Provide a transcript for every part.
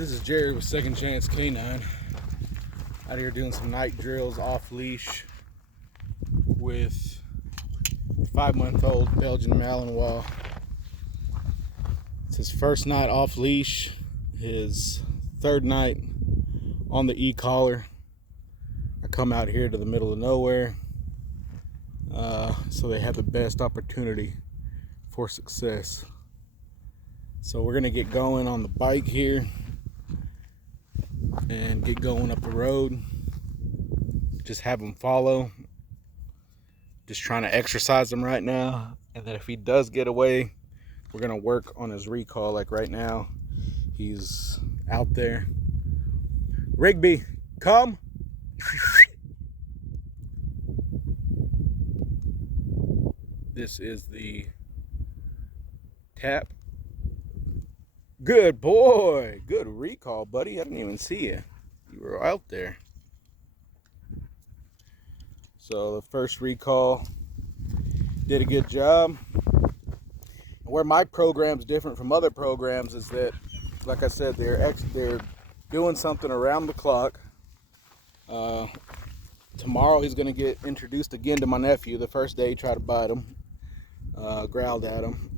This is Jerry with Second Chance Canine. Out here doing some night drills off leash with a 5-month-old Belgian Malinois. It's his first night off leash, his third night on the e-collar. I come out here to the middle of nowhere, so they have the best opportunity for success. So we're gonna get going on the bike here and get going up the road. Just have him follow. Just trying to exercise him right now, and then if he does get away, we're gonna work on his recall. Like right now, he's out there. Rigby, come. This is the tap. Good boy. Good recall, buddy. I didn't even see you. You were out there. So the first recall did a good job. Where my program's different from other programs is that, like I said, they're doing something around the clock. Tomorrow he's going to get introduced again to my nephew. The first day he tried to bite him, growled at him.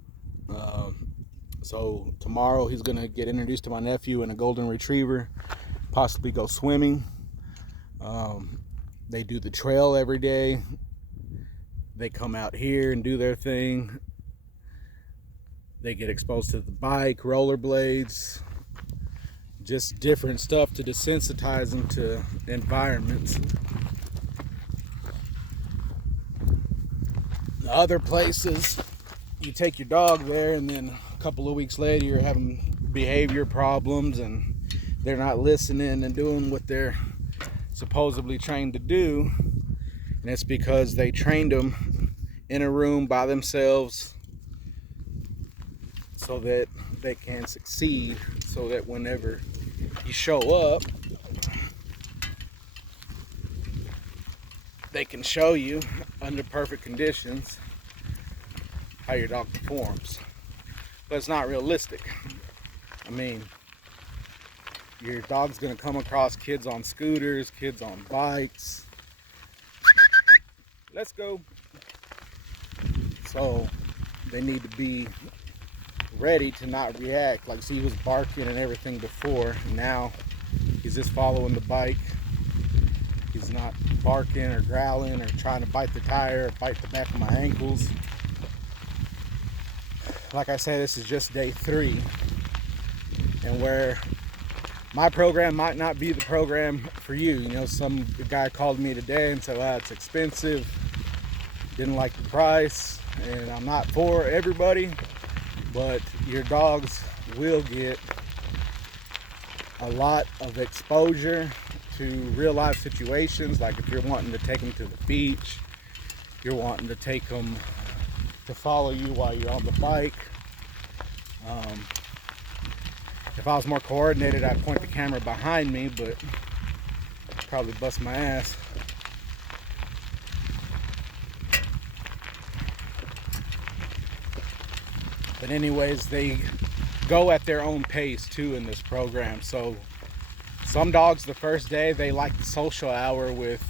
So tomorrow he's going to get introduced to my nephew and a golden retriever, possibly go swimming. They do the trail every day. They come out here and do their thing. They get exposed to the bike, rollerblades, just different stuff to desensitize them to environments. The other places, you take your dog there and then a couple of weeks later you're having behavior problems and they're not listening and doing what they're supposedly trained to do, and it's because they trained them in a room by themselves so that they can succeed, so that whenever you show up, they can show you under perfect conditions how your dog performs. But it's not realistic. I mean, your dog's gonna come across kids on scooters, kids on bikes. Let's go. So they need to be ready to not react. Like, see, he was barking and everything before. Now he's just following the bike. He's not barking or growling or trying to bite the tire or bite the back of my ankles. Like I said, this is just day 3, and where my program might not be the program for you. You know, some guy called me today and said, well, it's expensive, didn't like the price, and I'm not for everybody, but your dogs will get a lot of exposure to real life situations. Like if you're wanting to take them to the beach, you're wanting to take them to follow you while you're on the bike. If I was more coordinated, I'd point the camera behind me, but I'd probably bust my ass. But anyways, they go at their own pace too in this program. So some dogs the first day, they like the social hour with,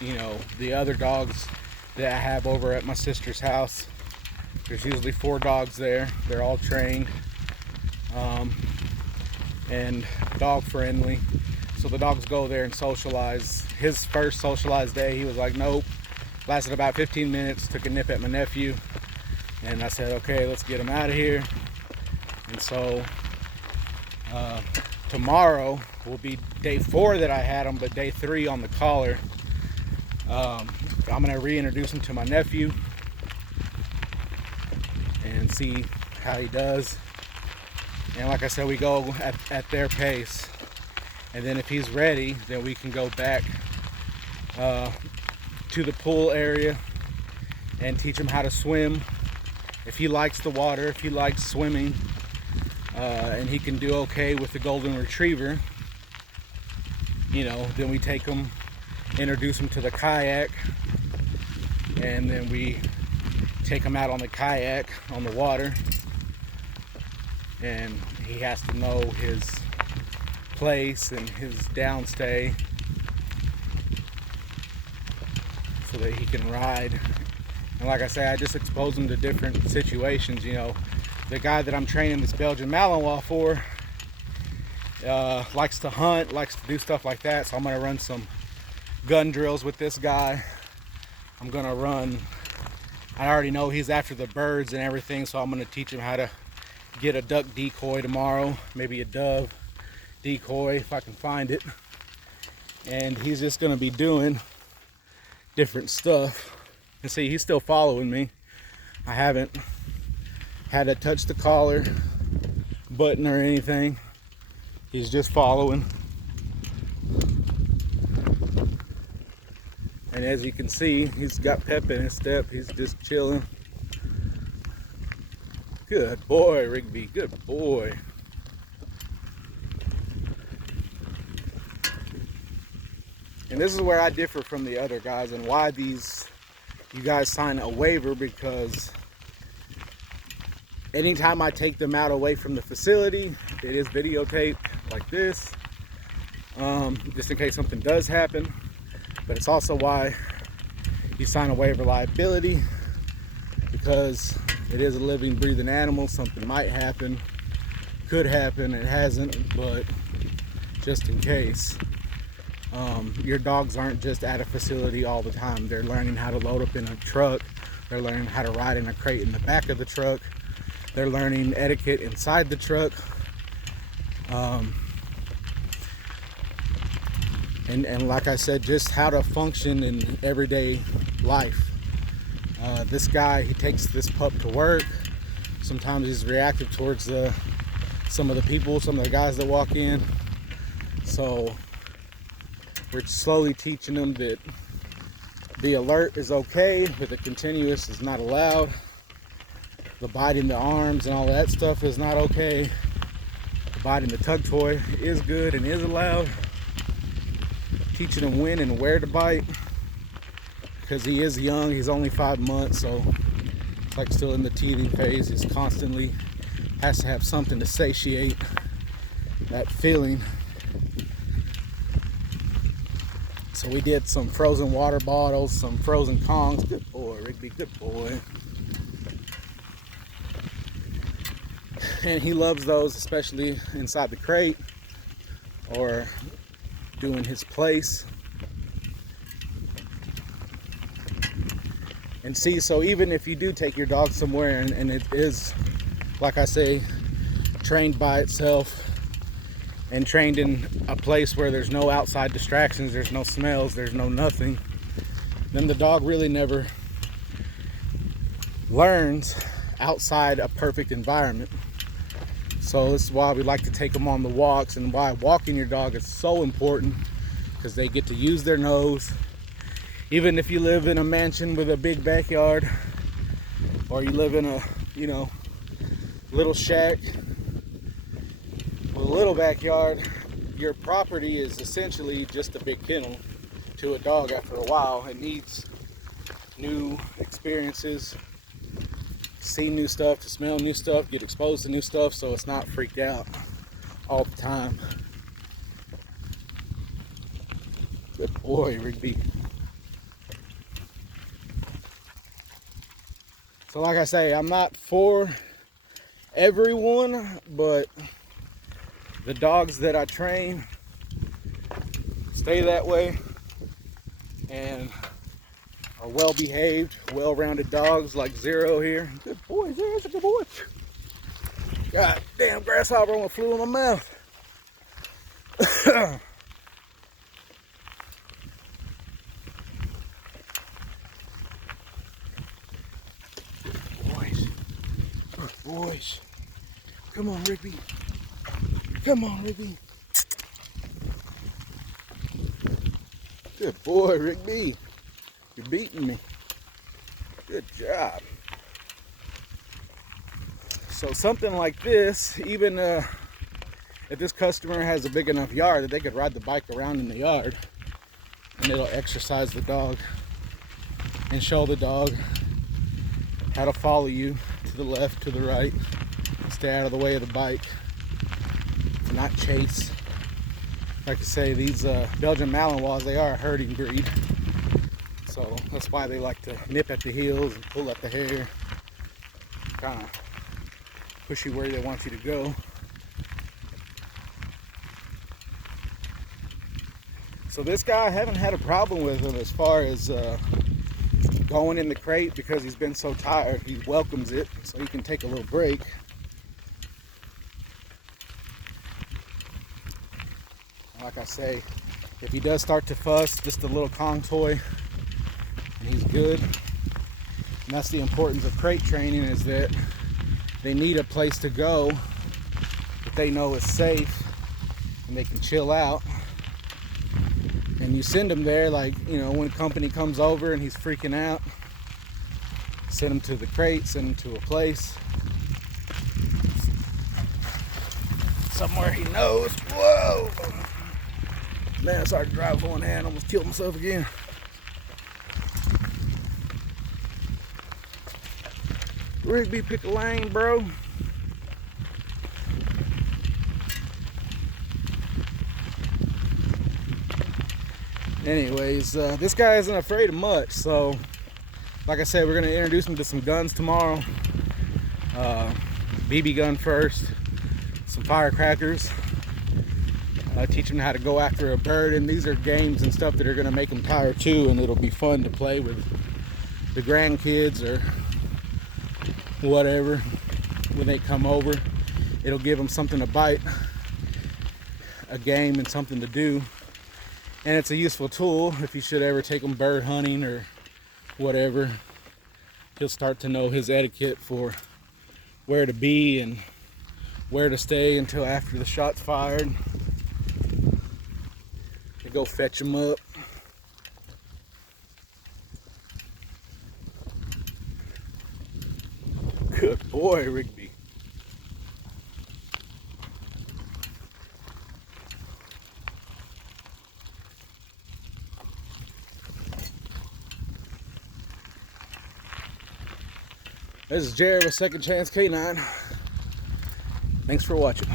you know, the other dogs that I have over at my sister's house. There's usually 4 dogs there. They're all trained and dog friendly. So the dogs go there and socialize. His first socialized day, he was like, nope. Lasted about 15 minutes, took a nip at my nephew. And I said, okay, let's get him out of here. And so tomorrow will be day 4 that I had him, but day 3 on the collar. I'm gonna reintroduce him to my nephew and see how he does. And like I said, we go at their pace. And then if he's ready, then we can go back to the pool area and teach him how to swim. If he likes the water, if he likes swimming, and he can do okay with the golden retriever, you know, then we take him, introduce him to the kayak, and then we take him out on the kayak on the water, and he has to know his place and his downstay so that he can ride. And like I say, I just expose him to different situations. You know, the guy that I'm training this Belgian Malinois for likes to hunt, likes to do stuff like that. So I'm gonna run some gun drills with this guy. I'm gonna run, I already know he's after the birds and everything, so I'm gonna teach him how to get a duck decoy tomorrow, maybe a dove decoy if I can find it. And he's just gonna be doing different stuff. And see, he's still following me. I haven't had to touch the collar button or anything. He's just following. And as you can see, he's got pep in his step. He's just chilling. Good boy, Rigby, good boy. And this is where I differ from the other guys and why you guys sign a waiver, because anytime I take them out away from the facility, it is videotaped like this, just in case something does happen. But it's also why you sign a waiver liability, because it is a living, breathing animal. Something might happen, could happen, it hasn't, but just in case. Your dogs aren't just at a facility all the time. They're learning how to load up in a truck. They're learning how to ride in a crate in the back of the truck. They're learning etiquette inside the truck. And like I said, just how to function in everyday life. This guy, he takes this pup to work. Sometimes he's reactive towards some of the people, some of the guys that walk in. So we're slowly teaching him that the alert is okay, but the continuous is not allowed. The biting the arms and all that stuff is not okay. The biting the tug toy is good and is allowed. Teaching him when and where to bite, because he is young. He's only 5 months, so it's like still in the teething phase. He's constantly has to have something to satiate that feeling. So we did some frozen water bottles, some frozen Kongs. Good boy, Rigby, good boy. And he loves those, especially inside the crate or doing his place. And see, so even if you do take your dog somewhere and it is, like I say, trained by itself and trained in a place where there's no outside distractions, there's no smells, there's no nothing, then the dog really never learns outside a perfect environment. So this is why we like to take them on the walks, and why walking your dog is so important, because they get to use their nose. Even if you live in a mansion with a big backyard, or you live in a, you know, little shack with a little backyard, your property is essentially just a big kennel to a dog. After a while, it needs new experiences, see new stuff, to smell new stuff, get exposed to new stuff, so it's not freaked out all the time. Good boy, Rigby. So like I say, I'm not for everyone, but the dogs that I train stay that way and are well behaved, well rounded dogs like Zero here. Good boy, Zero's a good boy. God damn, grasshopper almost flew in my mouth. Boys, good boys. Come on, Rigby. Come on, Rigby. Good boy, Rigby. You're beating me. Good job. So something like this, even if this customer has a big enough yard that they could ride the bike around in the yard, and it'll exercise the dog and show the dog how to follow you to the left, to the right, stay out of the way of the bike, not chase. like I say, these Belgian Malinois, they are a herding breed. So that's why they like to nip at the heels and pull at the hair. Kind of push you where they want you to go. So this guy, I haven't had a problem with him as far as going in the crate because he's been so tired. He welcomes it so he can take a little break. Like I say, if he does start to fuss, just a little Kong toy and he's good. And that's the importance of crate training, is that they need a place to go that they know is safe and they can chill out. And you send them there, like, you know, when a company comes over and he's freaking out, send him to the crate, send him to a place somewhere he knows. Whoa! Man, it's hard to drive with one hand. Almost killed myself again. Rigby, pick a lane, bro. Anyways, this guy isn't afraid of much, so like I said, we're going to introduce him to some guns tomorrow. BB gun first, some firecrackers, teach him how to go after a bird, and these are games and stuff that are going to make him tired too, and it'll be fun to play with the grandkids or whatever when they come over. It'll give them something to bite, a game and something to do. And it's a useful tool if you should ever take him bird hunting or whatever. He'll start to know his etiquette for where to be and where to stay until after the shot's fired. You go fetch him up. Good boy, Rigby. This is Jared with Second Chance K9. Thanks for watching.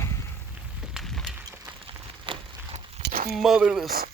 Motherless.